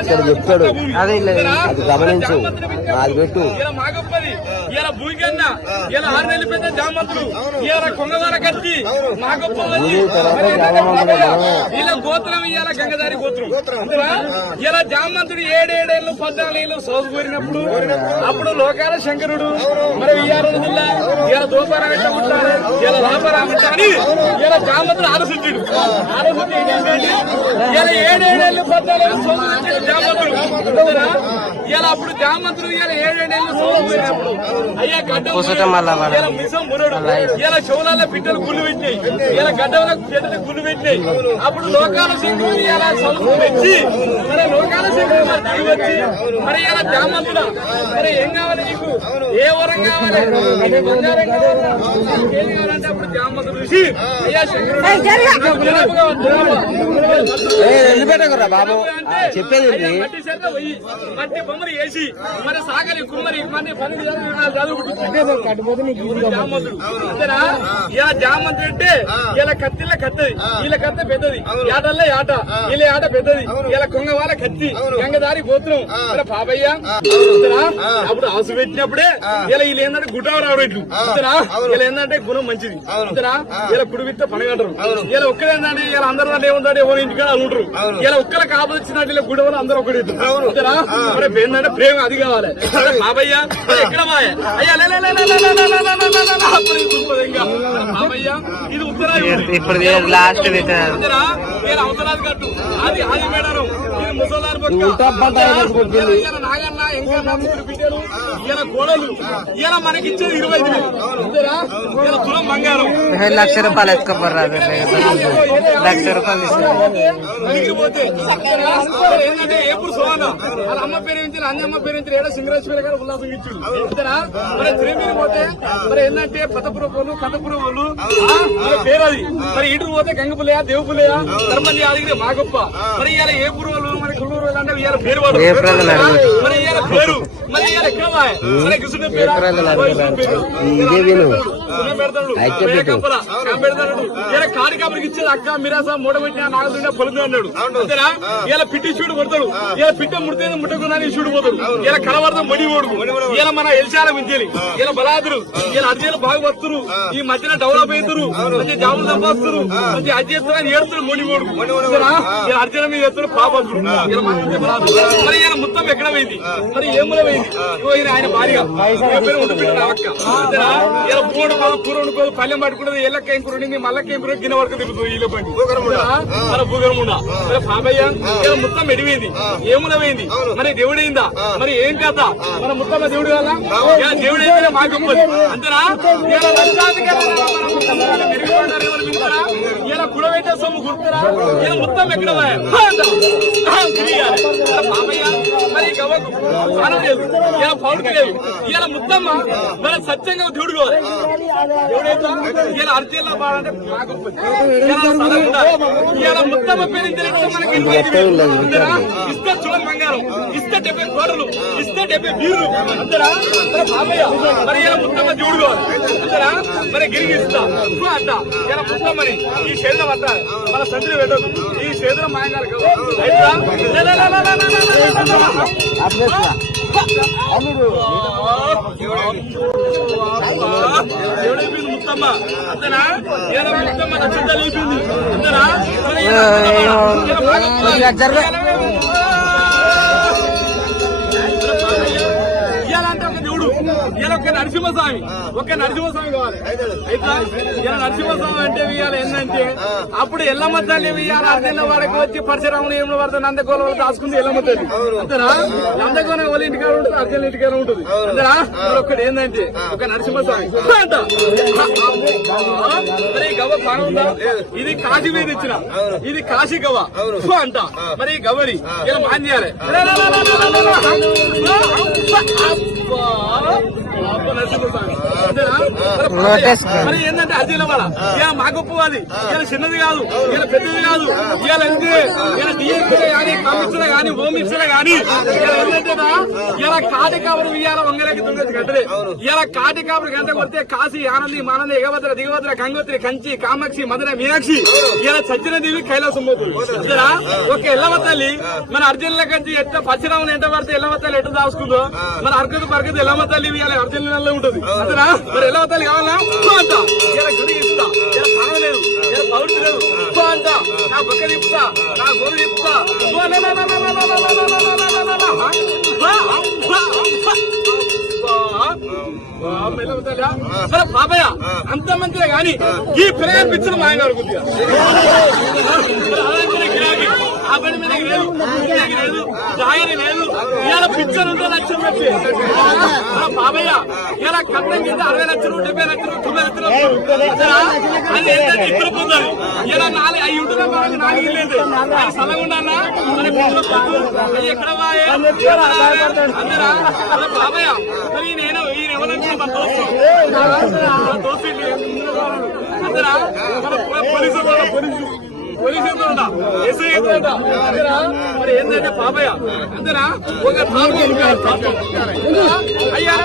ఇక్కడ చెప్తాడు అది గమనించు అది పెట్టు ఇలా భూగన్న ఇలా 6 నెలల పెద్ద జామంతులు ఇలా కొంగవార కట్టి మా గొప్ప ఇలా గోత్రం ఇవాళ గంగదారి గోత్రం ఇలా జామంతుడు 7 ఏళ్ళు 14 ఏళ్ళు సోసు కోరినప్పుడు అప్పుడు లోకాల శంకరుడు మరి ఇయ్యాల రోజుల్లో ఇలా దోపారం ఎట్లా ఉంటారు ఇలా వ్యాపారం అని ఇలా జామంతుడు ఆలోచించాడు ఇలా 7 ఏళ్ళు 14 ఏళ్ళు సోసు జామంతుడు ఇలా అప్పుడు జామంతుడు ఇలా 7 ఏళ్ళు సోసు కోరినప్పుడు అయ్యా గడ్డ ఇలా మిసం మురడు ఇలా చెవుల పిట్టలు గుళ్ళు పెట్టినాయి ఇలా గడ్డల పిట్టలు గుళ్ళు పెట్టినాయి అప్పుడు లోకాల శంకరుడు ఇలా సొలుపు పెంచి మరి లోకాల శంకరుడు మరి దిగి వచ్చి మరి ఇలా జామంతుడా మరి ఏం కావాలి నీకు ఏ వరం కావాలి బంగారం కావాలా ఏం కావాలంటే అప్పుడు జామంతుడు చూసి అయ్యా శంకరుడు బాబు చెప్పేది మట్టి బొమ్మలు వేసి మరి సాగరి కుమ్మరి మన పని అంతేనా ఇలా జామంతుడు అంటే ఇలా కత్తిలో కత్తది వీళ్ళ కత్త పెద్దది ఆటల్లో ఆట వీళ్ళ ఆట పెద్దది ఇలా కొంగవాల కత్తి గంగదారి గోత్రం ఇలా బాబయ్య అప్పుడు ఆసు పెట్టినప్పుడే ఇలా వీళ్ళు ఏంటంటే గుడ్డావు రావడం అంతేనా ఇలా ఏంటంటే గుణం మంచిది అంతేనా ఇలా కుడివిత్త పనగంటారు ఇలా ఒక్కడేందంటే ఇలా అందరూ అంటే ఏముందంటే ఎవరి ఇంటికి ఉంటారు ఇలా ఒక్కరికి ఆపదొచ్చినట్టు ఇలా గుడవలు అందరూ ఒకటి అంతేనా మరి ఏంటంటే ప్రేమ అది కావాలి బాబయ్య ఎక్కడ మాయ అయ్యా ఇది ఉత్తరాది లాస్ట్ అవసరాలు కట్టు అది అది మేడారం ఇది ముసలారు నాగన్న ఇంకా బిడ్డలు ఇలా గోడలు ఇలా మనకి ఇచ్చేది 25,000 అంతేనా ఇలా తులం బంగారం ₹1,00,000 ఎత్తుకోపోరాదు పోతే ఏంటంటే ఏపుడు సోన వాళ్ళ అమ్మ పేరు నుంచి అన్నమ్మ పేరు నుంచి ఏడా సింగరాజ్ పేరు కూడా ఉల్లాసం ఇచ్చుడు అంతేనా మరి తిరుమల పోతే మరి ఏంటంటే పతపురం వాళ్ళు కథపురం వాళ్ళు పేరు అది మరి ఇటు పోతే గంగపులయ దేవుపులయ ధర్మల్లి ఆదిగిరి మా గొప్ప మరి ఇవాళ ఏ పూర్వలు మరి గుళ్ళూరు అంటే ఇవాళ పేరు వాడు మరి ఇవాళ పేరు మరి ఇవాళ ఎక్కడ మరి కృష్ణుడి పేరు పెడతాడు ఇలా కాడి కాపరికి ఇచ్చేది అక్క మిరాస మూడబెట్టిన నాగదుండ పొలుగు అన్నాడు అంతేనా ఇలా పిట్టి చూడు కొడతాడు ఇలా పిట్ట ముడితే ముట్టకుందని చూడు పోతాడు ఇలా కలవరద మడి ఓడుకు ఇలా మన ఎల్చాల విద్యలు ఇలా బలాదురు ఇలా అర్జీలు బాగా వస్తురు ఈ మధ్యన డెవలప్ అవుతారు మంచి జాబులు సంపాదిస్తారు మంచి అర్జీస్తారని ఏడుతారు మొడి ఓడుకు ఇలా అర్జీల మీద ఎత్తారు పాపస్తురు ఇలా మరి ఇలా మొత్తం ఎక్కడ పోయింది మరి ఏముల పోయింది ఆయన భార్య పేరు ఉండిపెట్టిన అక్క అంతేనా ఇలా కూర వండుకోదు పల్లెం పట్టుకుంటుంది ఎల్లక్క ఏం కూర మల్లక్క ఏం కూర గిన్నె వరకు తిరుగుతుంది వీళ్ళ పండి మన భూగరముండ మరి బాబయ్య ఇలా మొత్తం ఎడిపోయింది ఏముల పోయింది మరి దేవుడైందా మరి ఏం కథ మన మొత్తం దేవుడు కదా దేవుడు అయితే మా గొప్పది అంతేనా ఇలా కుడబెట్టే సొమ్ము గుర్తురా ఇలా మొత్తం ఎక్కడ బాబయ్య మరి గవ్వకు స్నానం లేదు ఇలా పౌడికి లేదు ఇలా మొత్తం మన సత్యంగా దేవుడు కావాలి దేవుడైతే ఇలా అర్జీల్లో బాగాలంటే మా గొప్పది ఇలా మొత్తం పేరు మనకి ఇస్తే చూడండి బంగారం ఇస్తే 70 కోటలు ఇస్తే 70 బీర్లు అంతేనా బాబయ్య మరి ఇలా మొత్తం దేవుడు కావాలి అంతేనా మరి గిరిగిస్తా అంట ఇలా మొత్తం మరి ఈ శరీరం అంట మన సంత్రి పెట్టదు ఈ శరీరం మాయంగారు దేవుడైపోయింది ముత్తమ్మ అంతేనా ఇలా ముత్తమ్మ నక్షత్రాలు అయిపోయింది అంతేనా ఇలాంటి ఒక దేవుడు ఇలా ఒక నరసింహస్వామి కావాలి అయితే ఇలా నరసింహస్వామి అంటే ఇవాళ ఏంటంటే అప్పుడు ఎల్లమ్మ తల్లి ఇవాళ అర్జున వారికి వచ్చి పరశురాముని ఏమి పడుతుంది నందగోళ వాళ్ళు దాచుకుంది ఎల్లమ్మ తల్లి అంతేనా నందగోళ వాళ్ళ ఇంటికాడ ఉంటుంది అర్జున ఇంటికాడ ఉంటుంది అంతేనా ఒక్కటి ఏంటంటే ఒక నరసింహస్వామి అంట మరి గవ్వ బాగుందా ఇది కాశీ మీద ఇచ్చిన ఇది కాశీ గవ్వ అంట మరి గవ్వని ఇలా మాన్ చేయాలి మరి ఏంటంటే అర్జీల వల్ల ఇలా మా గొప్ప అది ఇలా చిన్నది కాదు ఇలా పెద్దది కాదు ఇలా ఎందుకు ఇలా డిఎస్పీ కానీ కమిషనర్ కానీ హోమ్ మినిస్టర్ కానీ ఇలా ఏంటంటే ఇలా కాటి కాపురు ఇయ్యాల వంగలకి తుంగతి గంటలే ఇలా కాటి కాపురు గంట కొడితే కాశీ ఆనంది మానంది ఎగభద్ర దిగభద్ర గంగోత్రి కంచి కామాక్షి మధుర మీనాక్షి ఇలా చచ్చిన దేవి కైలాసం పోతుంది ఒక ఎల్లవతల్లి మన అర్జునుల కంచి ఎట్ట పచ్చిరాములు ఎంట పడితే ఎల్లవతల్లి ఎట్ట దాచుకుందో మన అర్కదు పరకదు ఎల్లవతల్లి ఇలా అర్జునులలో ఉంటుంది అంతేనా మరి ఎల్లవతల్లి కావాలా అంట ఇలా గుడి ఇస్తా ఇలా పనం లేదు ఇలా పౌరుడు లేదు అంట నా బొక్క తిప్పుతా నా గొర్రె తిప్పుతా సరే బాబాయ్ అంత మంచిదే కానీ ఈ ప్రేయర్ పిచ్చిన మా ఆయన కొద్దిగా ఆ పని మీద లేదు జాయిన్ లేదు ఇవాళ పిక్చర్ ఉంటే లక్ష్యం పెట్టి బాబయ్య ఇలా కట్టం కింద 60 లక్షలు 70 లక్షలు 90 లక్షలు అది ఏంటంటే ఇప్పుడు పోతుంది ఇలా 4 ఉంటున్నా మనకి 4 లేదు అది సలహా ఉండాలా అది ఎక్కడ అందరా బాబయ్య నేను ఈయన ఎవరంటే మా దోస్తు అందరా పోలీసు పోలీసు ఎస్ఐ మరి ఏంటంటే బాబయ్య అందరా ఒక అయ్యా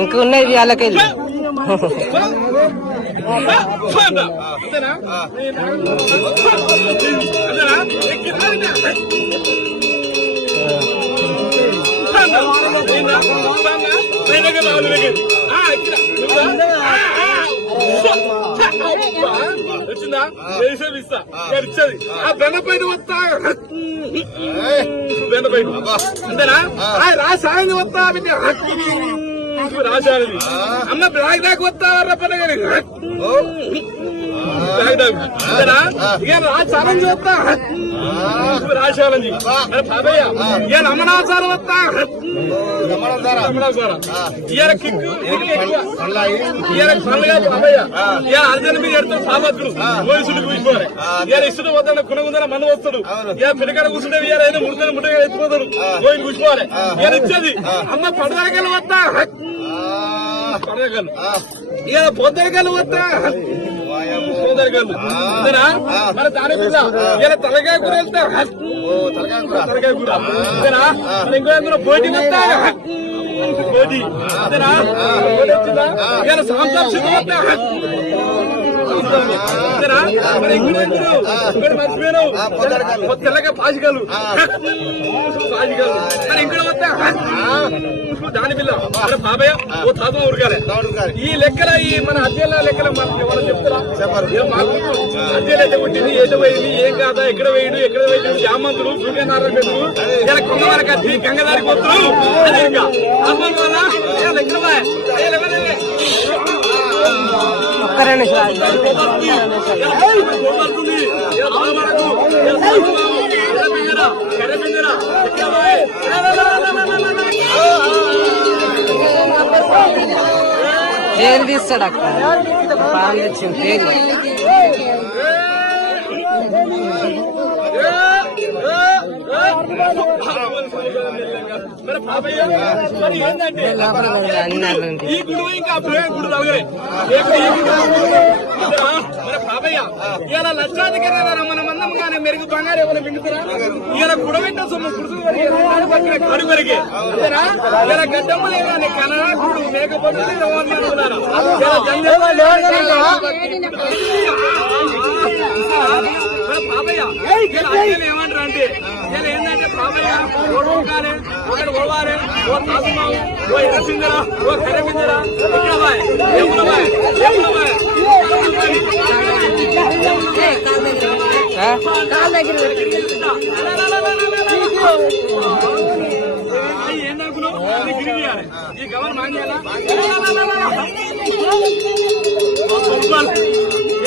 ఇంకా ఉన్నాయి వాళ్ళకెళ్ళి వచ్చిందా ఇస్తా ఇచ్చేది ఆ బెన్నపైన వస్తా బెన్నపైన అంతేనా రాసాయని వస్తా రాశారు అన్న బ్లాక్ దాకా వస్తావరా పని ఇక ఛాలెంజ్ వస్తా రాశాలని బాబయ్య ఇక రమణాచారం వస్తా ఇయర్ కిక్ ఇయర్ పండుగ బాబయ్య ఇయర్ అర్జున్ మీద ఎడుతాడు సామర్థ్యుడు పోలీసులు కూర్చోవాలి ఇయర్ ఇష్టం వద్ద కొనగుందర మన వస్తాడు ఇయర్ పిడకడ కూర్చుంటే ఇయర్ అయితే ముడతలు ముట్టగా ఎత్తిపోతాడు పోయి కూర్చోవాలి ఇయర్ ఇచ్చేది అమ్మ పడదరగలు వస్తా పడదరగలు ఇక పొద్దురగలు వస్తా సోదరగలు అంతేనా మరి దాని మీద ఇలా తలకాయ కూర వెళ్తా తలకాయ కూర అంతేనా మరి ఇంకో ఎందులో పోటీ వస్తా పోటీ అంతేనా వచ్చిందా ఇలా సాంసార్ వస్తా మరి ఇంకోటి మర్చిపోయాను తెల్లగా పాసికలు మరి ఇంకోటి వస్తా దాని పిల్ల బాబయ్య ఓ తాత ఉరకాలి ఈ లెక్కల ఈ మన అధ్యయన లెక్కల మనం చెప్తారా అధ్యయనం అయితే పుట్టింది ఏదో పోయింది ఏం కాదా ఎక్కడ వేయడు ఎక్కడ వేయడు జామంతులు సూర్యనారాయణ ఇలా కొండ వరకు వచ్చి గంగదారికి వస్తారు అది ఇంకా లెక్కల పేరు తీస్తాడు అక్కడ పాలు తెచ్చింది పేరు ఈ గుడి ఇంకా గుడి తగ్గలే బాబయ్య ఇలా లక్షాధికారి మన మందం కానీ మెరుగు బంగారు ఎవరు మింగుతారా ఇలా గుడబెట్ట సొమ్ము కుడుసు కడు వరకే అంతేనా ఇలా గడ్డమ్మలే కానీ కనకుడు మేకపోతే బాబయ్య ఏమంటారు అంటే ఇలా ఏంటంటే బాబయ్య ఓడుకోవాలి ఒకటి ఓవాలి ఓ తాసుమావు ఓ ఎర్రసిందరా ఓ కర్రపిందరా ఇక్కడ బాయ్ ఎప్పుడు బాయ్ ఎప్పుడు బాయ్ ఈ గవర్ మాన్యాలా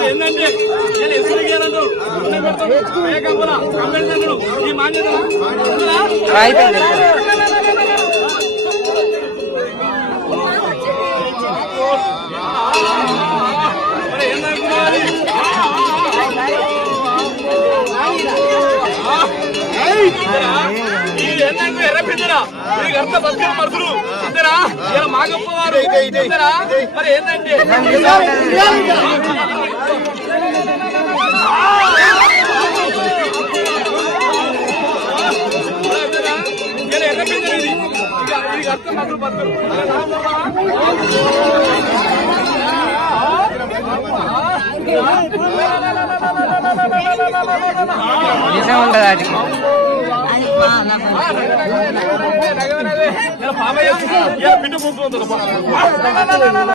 ఏంటంటే ఎసురు ఈ మాన్యత ఎర్ర పెద్దరా మీకు అర్థ బతుకని మరుదులు ఇద్దరా ఇలా మాగప్పవారు ఇద్దరా మరి ఏంటంటే ఎర్ర పెద్దలు ఇది మీకు అర్థం మరుదులు బతుకరు నిజం ఉండదు వాటికి పాపయ్య బిడ్డ కూర్చుంటుంది